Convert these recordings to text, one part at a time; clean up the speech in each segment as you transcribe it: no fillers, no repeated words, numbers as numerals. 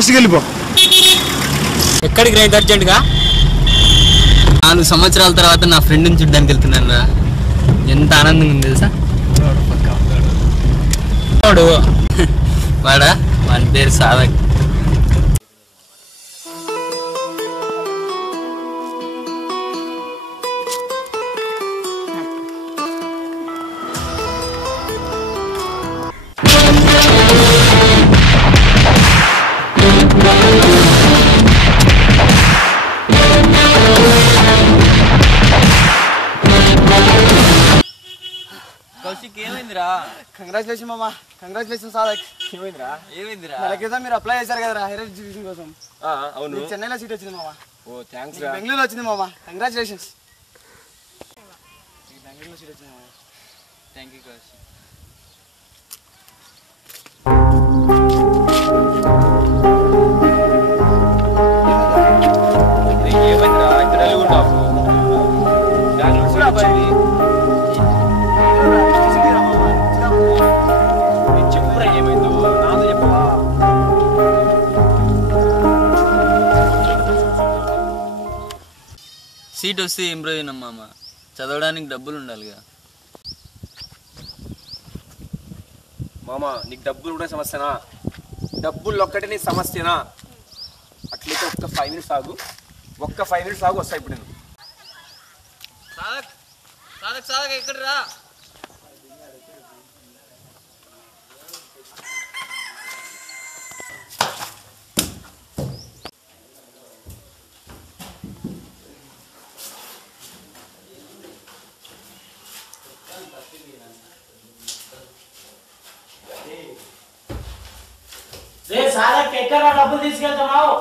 ఫాస్ట్గా వెళ్ళిపో. ఎక్కడికి రైతు అర్జెంట్గా? 4 సంవత్సరాల తర్వాత నా ఫ్రెండ్ని చూడడానికి వెళ్తున్నాను రా. ఎంత ఆనందంగా ఉంది తెలుసా. వాడా వాని పేరు సాధక్. ఏమైందిరా? కంగ్రాచులేషన్ మామా. కంగ్రాచులేషన్ సాధక్. ఏమైందిరా? నెల క్రితం మీరు అప్లై చేశారు కదరా హైర్ ఎడ్యుకేషన్ కోసం. అవును, చెన్నైలో సీట్ వచ్చింది మామా. ఓ థ్యాంక్స్. బెంగళూరులో వచ్చింది మామా. కంగ్రాచులేషన్స్. బెంగళూరులో సీట్ వచ్చింది మామా. Thank you Kaushik. ఏమైందిరా ఇద్దరు ఉంటావు? చెప్పురా ఏమైందో నాతో చెప్పవా? సీట్ వస్తే ఏం ప్రయోజనం మామ, చదవడానికి డబ్బులు ఉండాలిగా. మామ నీకు డబ్బులు కూడా సమస్యనా? డబ్బులు ఒక్కటే నీ సమస్యనా? అట్లయితే ఒక్క 5 minutes ఆగు. ఒక్క 5 minutes ఆగు, వస్తా ఇప్పుడు నేను. సాధక్ సాధక్ సాధక్ ఎక్కడ రా? సాధక్ ఎక్కడ డబ్బులు తీసుకెళ్తున్నావు?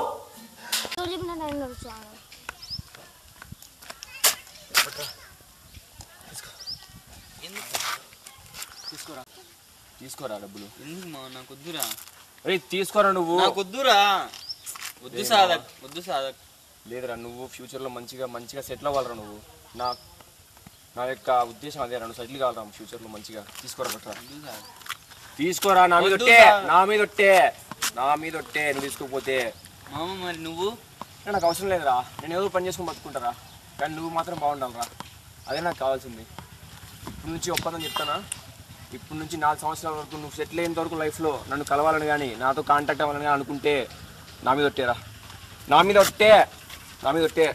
తీసుకోరా డబ్బులు. ఎందుకు మా నాకు వద్దురా. తీసుకోరా నువ్వు. నాకు వద్దురా. వద్దు సాధక్, వద్దు సాధక్. లేదురా, నువ్వు ఫ్యూచర్లో మంచిగా సెటిల్ అవ్వాలరా. నువ్వు నా యొక్క ఉద్దేశం అదే. నువ్వు సెటిల్ కావాలరా ఫ్యూచర్లో మంచిగా. తీసుకోరా పట్టరా. తీసుకోరా. నా మీద ఒట్టే, నా మీద ఒట్టే, నా మీద ఒట్టే. నువ్వు తీసుకోకపోతే మామ మరి నువ్వు? నాకు అవసరం లేదురా. నేను ఏదో పని చేసుకుని బతుకుంటారా, కానీ నువ్వు మాత్రం బాగుండాలిరా. అదే నాకు కావాల్సింది. ఇప్పటి నుంచి ఒప్పందం చెప్తానా, ఇప్పటి నుంచి 4 సంవత్సరాల వరకు నువ్వు సెటిల్ అయ్యేంత వరకు లైఫ్లో నన్ను కలవాలని కానీ నాతో కాంటాక్ట్ అవ్వాలని కానీ అనుకుంటే నా మీద ఒట్టేరా. నా మీద ఒట్టే, నా మీద ఒట్టే.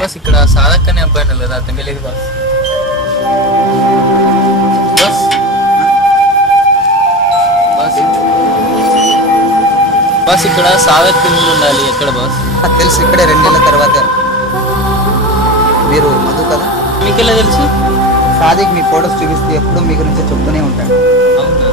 బస్ ఇక్కడ సాధక్ అనే అబ్బాయి కదా, అతనికి లేదు బస్. బస్ బస్ బస్ ఇక్కడ సాధక్ ఎందుకు ఉండాలి? ఎక్కడ బస్? తెలుసు, ఇక్కడే 2 నెలల తర్వాత. మీరు మధు కదా? మీకెలా తెలుసు? సాదిక్ మీ ఫొటోస్ చూపిస్తే ఎప్పుడు మీ గురించి చెప్తూనే ఉంటాడు. అవునా?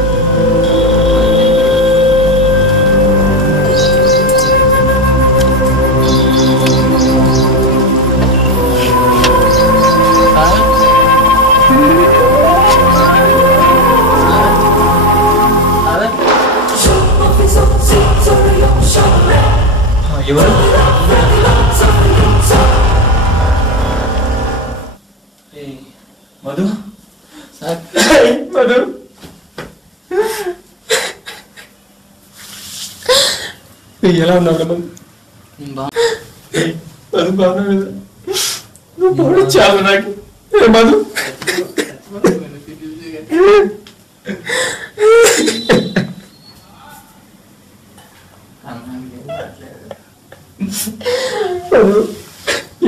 ఎవరు? మధు? మధు ఎలా ఉన్నావు? మధు బాగున్నాడు. నువ్వు చాలా నాకు మధు.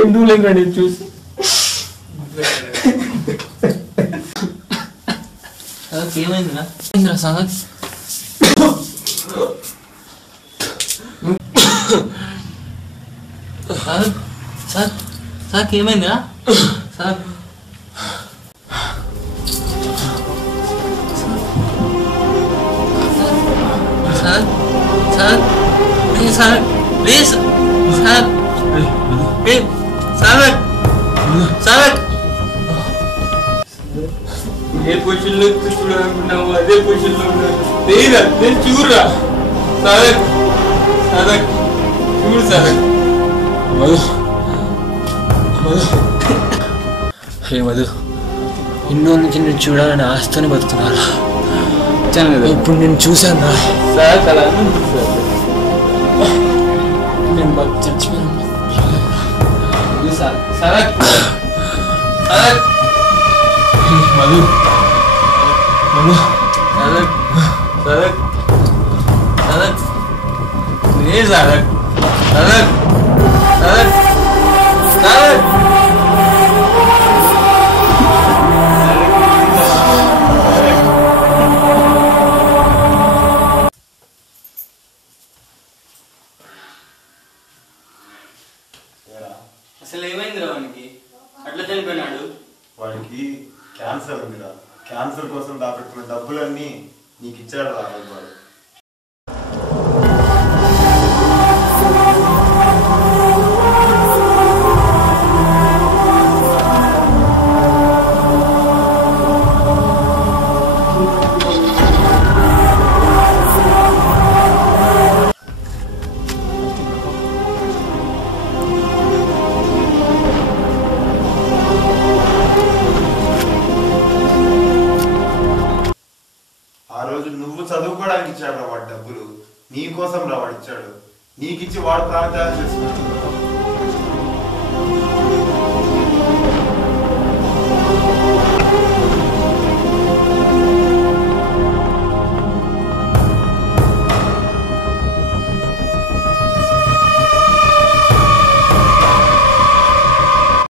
ఎందుకు లేక నేను చూసి ఏమైందిరా? ఏమైందిరా సాధక్? సాధక్ సాధక్ సాధక్ ఏమైందిరా? Sadhak sir please sir sir sir ఏ పొజిషన్లో చూడాలనుకున్నావు అదే పొజిషన్లో ఉన్నాను లేరా నేను చూడరా సార్ సార్ చూడు సార్ మధు మధు హే మధు ఎన్నో నుంచి నేను చూడాలని ఆశతోనే బతుకున్నారా ఇప్పుడు నేను చూశాను రా సార్ అలా నేను చచ్చిపోయాను sir sir sir Madhu Madhu sir sir sir please sir sir sir sir అసలు ఏమైందిరా వానికి అట్లా చనిపోయినాడు వాడికి క్యాన్సర్ ఉందిరా క్యాన్సర్ కోసం దాపెట్టుకున్న డబ్బులన్నీ నీకు ఇచ్చాడు రా వాడు చదువుకోవడానికి ఇచ్చాడు రా వాడి డబ్బులు నీ కోసం రా వాడు ఇచ్చాడు నీకిచ్చి వాడు ప్రాణత్యాగం చేసుకున్నాడు